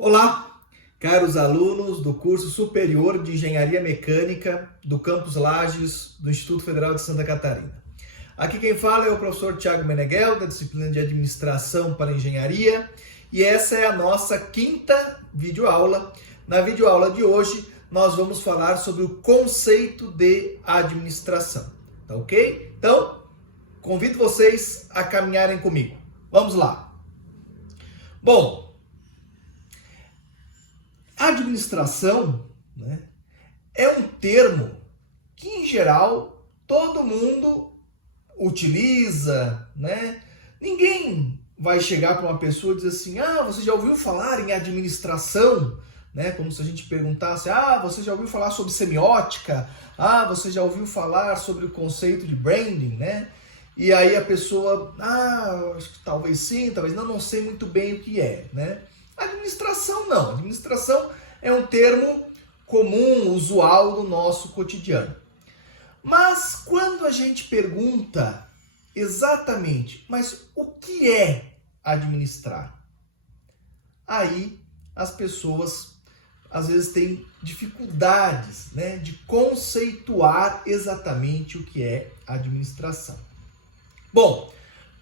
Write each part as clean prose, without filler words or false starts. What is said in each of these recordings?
Olá, caros alunos do curso superior de Engenharia Mecânica do Campus Lages do Instituto Federal de Santa Catarina. Aqui quem fala é o professor Thiago Meneghel, da disciplina de Administração para Engenharia, e essa é a nossa quinta videoaula. Na videoaula de hoje, nós vamos falar sobre o conceito de administração, tá ok? Então, convido vocês a caminharem comigo. Vamos lá. Bom, administração, né, é um termo que, em geral, todo mundo utiliza, né? Ninguém vai chegar para uma pessoa e dizer assim, você já ouviu falar em administração? Né? Como se a gente perguntasse, você já ouviu falar sobre semiótica? Você já ouviu falar sobre o conceito de branding, né? E aí a pessoa, acho que talvez sim, talvez não sei muito bem o que é, né? Administração não. Administração é um termo comum, usual do nosso cotidiano. Mas quando a gente pergunta exatamente, mas o que é administrar? Aí as pessoas às vezes têm dificuldades, né, de conceituar exatamente o que é administração. Bom,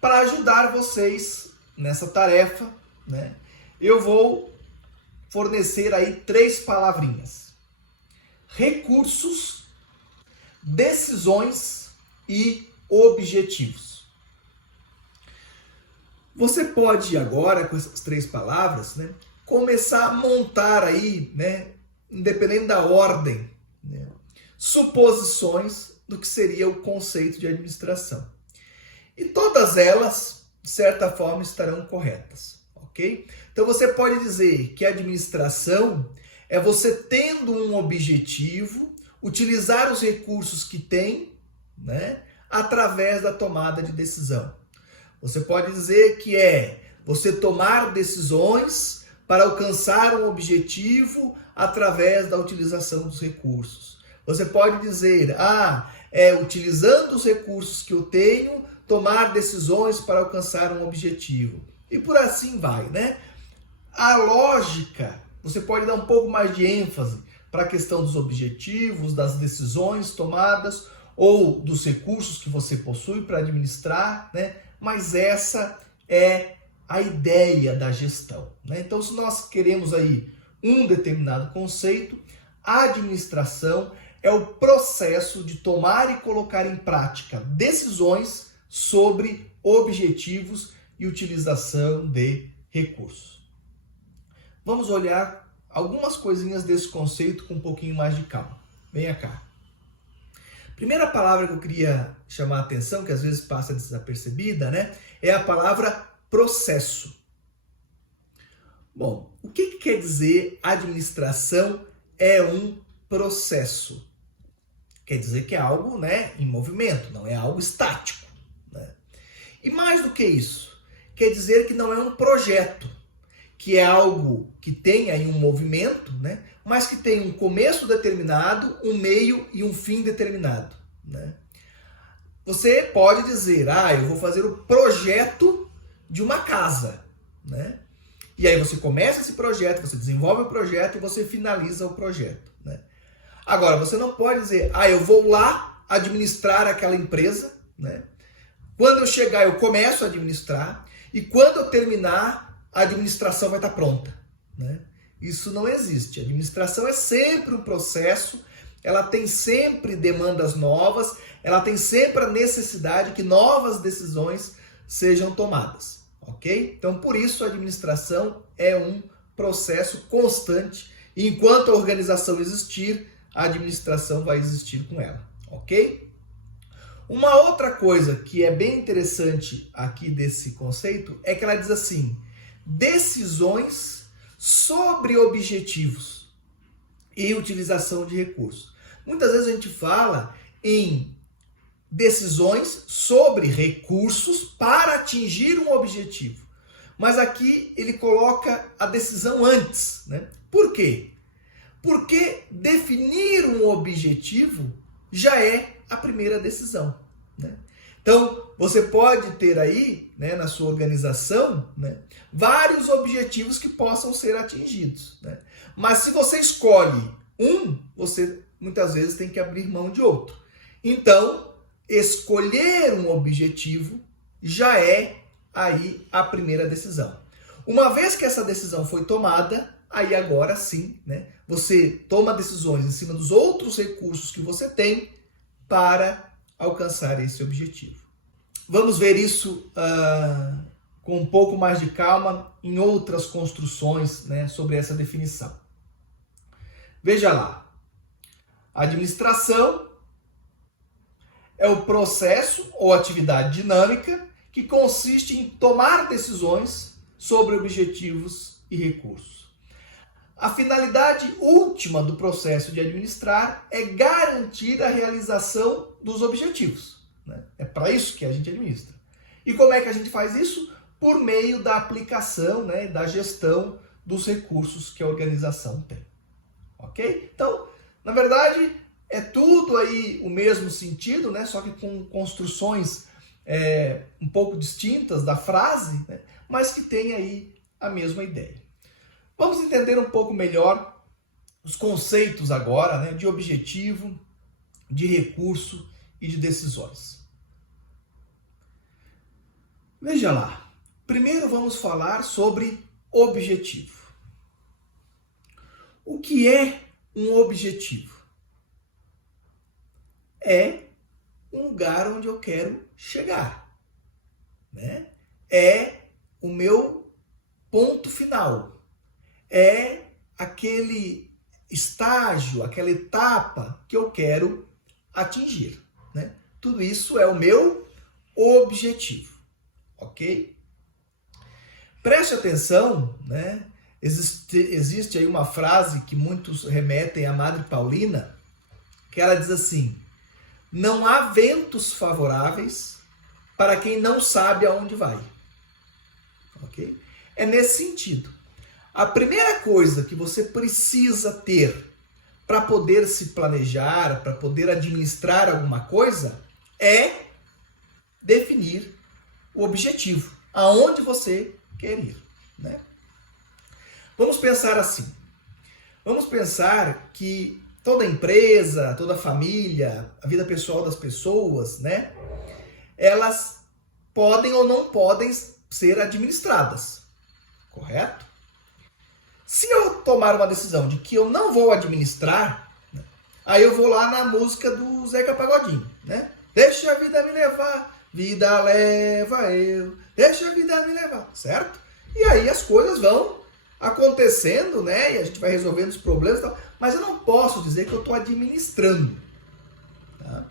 para ajudar vocês nessa tarefa, né, eu vou fornecer aí 3 palavrinhas: recursos, decisões e objetivos. Você pode agora, com essas 3 palavras, né, começar a montar aí, né, independente da ordem, né, suposições do que seria o conceito de administração. E todas elas, de certa forma, estarão corretas, ok? Então você pode dizer que a administração é você tendo um objetivo, utilizar os recursos que tem, né, através da tomada de decisão. Você pode dizer que é você tomar decisões para alcançar um objetivo através da utilização dos recursos. Você pode dizer, utilizando os recursos que eu tenho, tomar decisões para alcançar um objetivo. E por assim vai, né? A lógica, você pode dar um pouco mais de ênfase para a questão dos objetivos, das decisões tomadas ou dos recursos que você possui para administrar, né? Mas essa é a ideia da gestão, né? Então, se nós queremos aí um determinado conceito, a administração é o processo de tomar e colocar em prática decisões sobre objetivos e utilização de recursos. Vamos olhar algumas coisinhas desse conceito com um pouquinho mais de calma. Venha cá. Primeira palavra que eu queria chamar a atenção, que às vezes passa desapercebida, né, é a palavra processo. Bom, o que quer dizer administração é um processo? Quer dizer que é algo, né, em movimento, não é algo estático, né? E mais do que isso, quer dizer que não é um projeto, que é algo que tem aí um movimento, né, mas que tem um começo determinado, um meio e um fim determinado, né? Você pode dizer, eu vou fazer o projeto de uma casa, né? E aí você começa esse projeto, você desenvolve o projeto e você finaliza o projeto, né? Agora, você não pode dizer, eu vou lá administrar aquela empresa, né? Quando eu chegar, eu começo a administrar e quando eu terminar, a administração vai estar pronta, né? Isso não existe. A administração é sempre um processo, ela tem sempre demandas novas, ela tem sempre a necessidade que novas decisões sejam tomadas, ok? Então, por isso, a administração é um processo constante e enquanto a organização existir, a administração vai existir com ela, ok? Uma outra coisa que é bem interessante aqui desse conceito é que ela diz assim, decisões sobre objetivos e utilização de recursos. Muitas vezes a gente fala em decisões sobre recursos para atingir um objetivo. Mas aqui ele coloca a decisão antes, né? Por quê? Porque definir um objetivo já é a primeira decisão, né? Então, você pode ter aí, né, na sua organização, né, vários objetivos que possam ser atingidos, né? Mas se você escolhe um, você muitas vezes tem que abrir mão de outro. Então, escolher um objetivo já é aí a primeira decisão. Uma vez que essa decisão foi tomada, aí agora sim, né, você toma decisões em cima dos outros recursos que você tem para alcançar esse objetivo. Vamos ver isso com um pouco mais de calma em outras construções, né, sobre essa definição. Veja lá, a administração é o processo ou atividade dinâmica que consiste em tomar decisões sobre objetivos e recursos. A finalidade última do processo de administrar é garantir a realização dos objetivos, né? É para isso que a gente administra. E como é que a gente faz isso? Por meio da aplicação, né, da gestão dos recursos que a organização tem. Ok? Então, na verdade, é tudo aí o mesmo sentido, né? Só que com construções um pouco distintas da frase, né? Mas que tem aí a mesma ideia. Vamos entender um pouco melhor os conceitos agora, né, de objetivo, de recurso e de decisões. Veja lá. Primeiro vamos falar sobre objetivo. O que é um objetivo? É um lugar onde eu quero chegar, né? É o meu ponto final. É aquele estágio, aquela etapa que eu quero atingir, né? Tudo isso é o meu objetivo, ok? Preste atenção, né? Existe aí uma frase que muitos remetem à Madre Paulina, que ela diz assim: não há ventos favoráveis para quem não sabe aonde vai. Ok? É nesse sentido. A primeira coisa que você precisa ter para poder se planejar, para poder administrar alguma coisa, é definir o objetivo, aonde você quer ir, né? Vamos pensar assim. Vamos pensar que toda empresa, toda família, a vida pessoal das pessoas, né? Elas podem ou não podem ser administradas, correto? Se eu tomar uma decisão de que eu não vou administrar, né, aí eu vou lá na música do Zeca Pagodinho, né? Deixa a vida me levar, vida leva eu, deixa a vida me levar, certo? E aí as coisas vão acontecendo, né? E a gente vai resolvendo os problemas e tal, mas eu não posso dizer que eu estou administrando. Tá?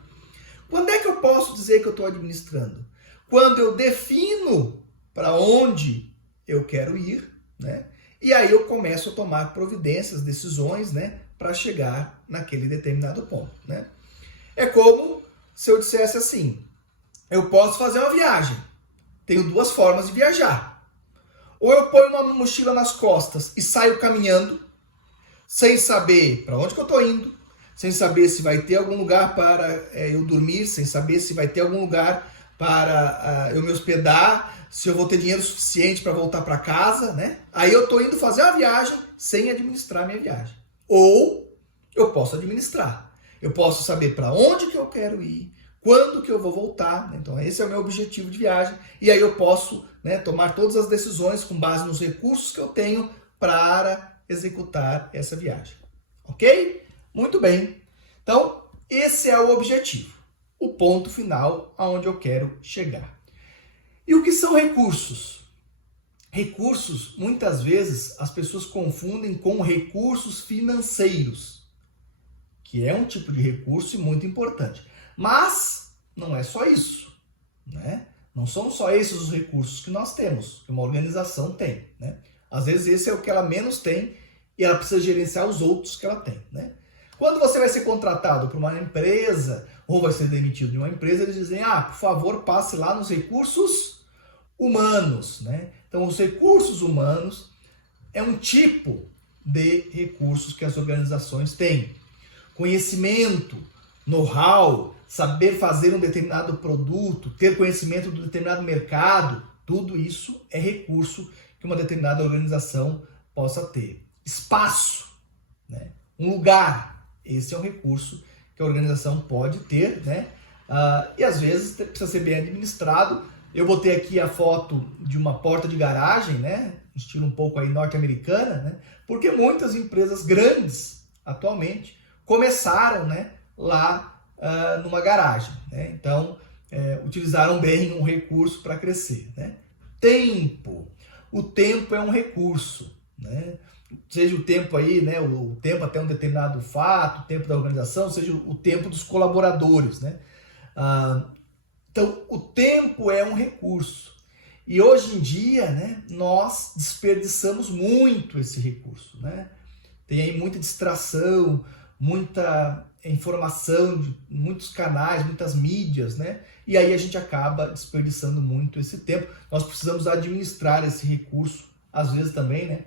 Quando é que eu posso dizer que eu estou administrando? Quando eu defino para onde eu quero ir, né? E aí eu começo a tomar providências, decisões, né, para chegar naquele determinado ponto, né? É como se eu dissesse assim: eu posso fazer uma viagem. Tenho duas formas de viajar. Ou eu ponho uma mochila nas costas e saio caminhando, sem saber para onde que eu estou indo, sem saber se vai ter algum lugar para eu dormir, sem saber se vai ter algum lugar para eu me hospedar, se eu vou ter dinheiro suficiente para voltar para casa, né? Aí eu estou indo fazer uma viagem sem administrar a minha viagem. Ou eu posso administrar. Eu posso saber para onde que eu quero ir, quando que eu vou voltar, né? Então esse é o meu objetivo de viagem. E aí eu posso, né, tomar todas as decisões com base nos recursos que eu tenho para executar essa viagem. Ok? Muito bem. Então esse é o objetivo, o ponto final aonde eu quero chegar. E o que são recursos? Recursos, muitas vezes, as pessoas confundem com recursos financeiros, que é um tipo de recurso muito importante. Mas não é só isso, né? Não são só esses os recursos que nós temos, que uma organização tem, né? Às vezes esse é o que ela menos tem e ela precisa gerenciar os outros que ela tem, né? Quando você vai ser contratado por uma empresa ou vai ser demitido de uma empresa, eles dizem: por favor, passe lá nos recursos humanos, né? Então, os recursos humanos é um tipo de recursos que as organizações têm. Conhecimento, know-how, saber fazer um determinado produto, ter conhecimento do determinado mercado, tudo isso é recurso que uma determinada organização possa ter. Espaço, né? Um lugar, esse é um recurso que a organização pode ter, né? E às vezes precisa ser bem administrado. Eu botei aqui a foto de uma porta de garagem, né? Estilo um pouco aí norte-americana, né? Porque muitas empresas grandes atualmente começaram, né, lá numa garagem, né? Então utilizaram bem um recurso para crescer, né? Tempo. O tempo é um recurso, né? Seja o tempo aí, né, o tempo até um determinado fato, o tempo da organização, seja o tempo dos colaboradores, né? Então, o tempo é um recurso. E hoje em dia, né, nós desperdiçamos muito esse recurso, né? Tem aí muita distração, muita informação de muitos canais, muitas mídias, né? E aí a gente acaba desperdiçando muito esse tempo. Nós precisamos administrar esse recurso, às vezes também, né?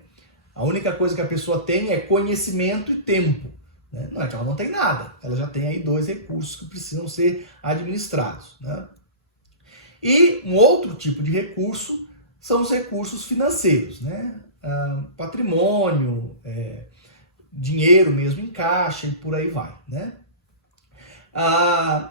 A única coisa que a pessoa tem é conhecimento e tempo, né? Não é que ela não tem nada, ela já tem aí 2 recursos que precisam ser administrados, né? E um outro tipo de recurso são os recursos financeiros, né? Patrimônio, dinheiro mesmo em caixa e por aí vai, né?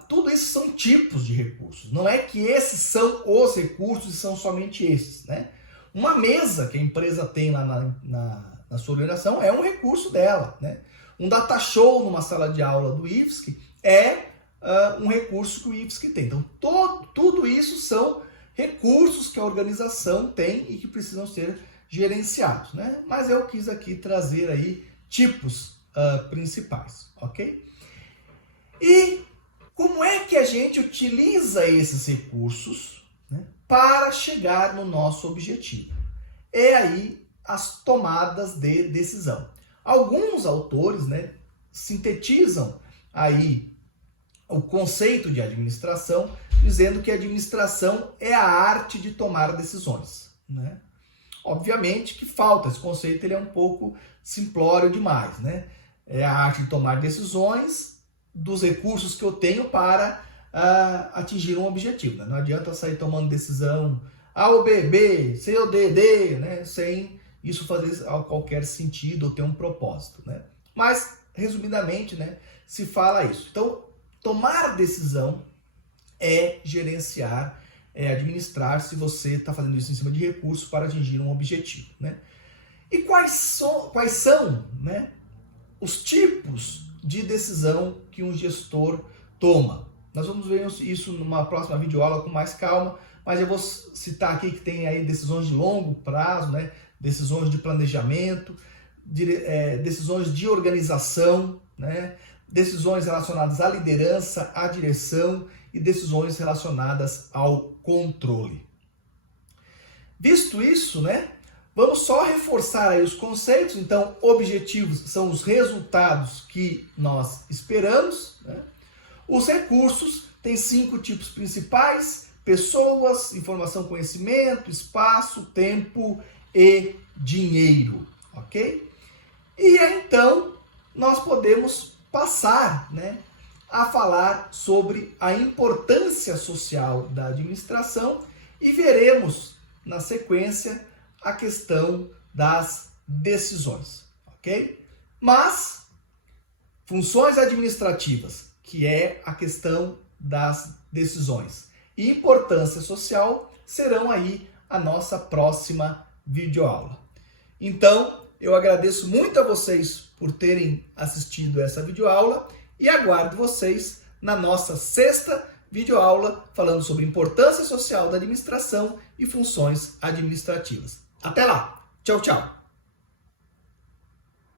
Tudo isso são tipos de recursos. Não é que esses são os recursos e são somente esses, né? Uma mesa que a empresa tem lá na sua organização é um recurso dela, né? Um data show numa sala de aula do IFSC é um recurso que o IFSC tem. Então, tudo isso são recursos que a organização tem e que precisam ser gerenciados, né? Mas eu quis aqui trazer aí tipos principais, ok? E como é que a gente utiliza esses recursos, né, para chegar no nosso objetivo? É aí as tomadas de decisão. Alguns autores, né, sintetizam aí o conceito de administração, dizendo que a administração é a arte de tomar decisões, né? Obviamente que falta, esse conceito ele é um pouco simplório demais, né? É a arte de tomar decisões dos recursos que eu tenho para atingir um objetivo, né? Não adianta sair tomando decisão A ou B, B, C ou D, D, né? Sem isso fazer qualquer sentido ou ter um propósito, né? Mas, resumidamente, né, se fala isso. Então, tomar decisão é gerenciar, é administrar, se você está fazendo isso em cima de recursos para atingir um objetivo, né? E quais são, né, os tipos de decisão que um gestor toma? Nós vamos ver isso numa próxima videoaula com mais calma, mas eu vou citar aqui que tem aí decisões de longo prazo, né, decisões de planejamento, decisões de organização, né, decisões relacionadas à liderança, à direção e decisões relacionadas ao controle. Visto isso, né, vamos só reforçar aí os conceitos. Então, objetivos são os resultados que nós esperamos, né? Os recursos têm 5 tipos principais: pessoas, informação, conhecimento, espaço, tempo e dinheiro, ok? E então, nós podemos passar, né, a falar sobre a importância social da administração e veremos na sequência a questão das decisões, ok? Mas funções administrativas, que é a questão das decisões, e importância social serão aí a nossa próxima videoaula. Então, eu agradeço muito a vocês por terem assistido essa videoaula e aguardo vocês na nossa 6ª videoaula falando sobre importância social da administração e funções administrativas. Até lá! Tchau, tchau!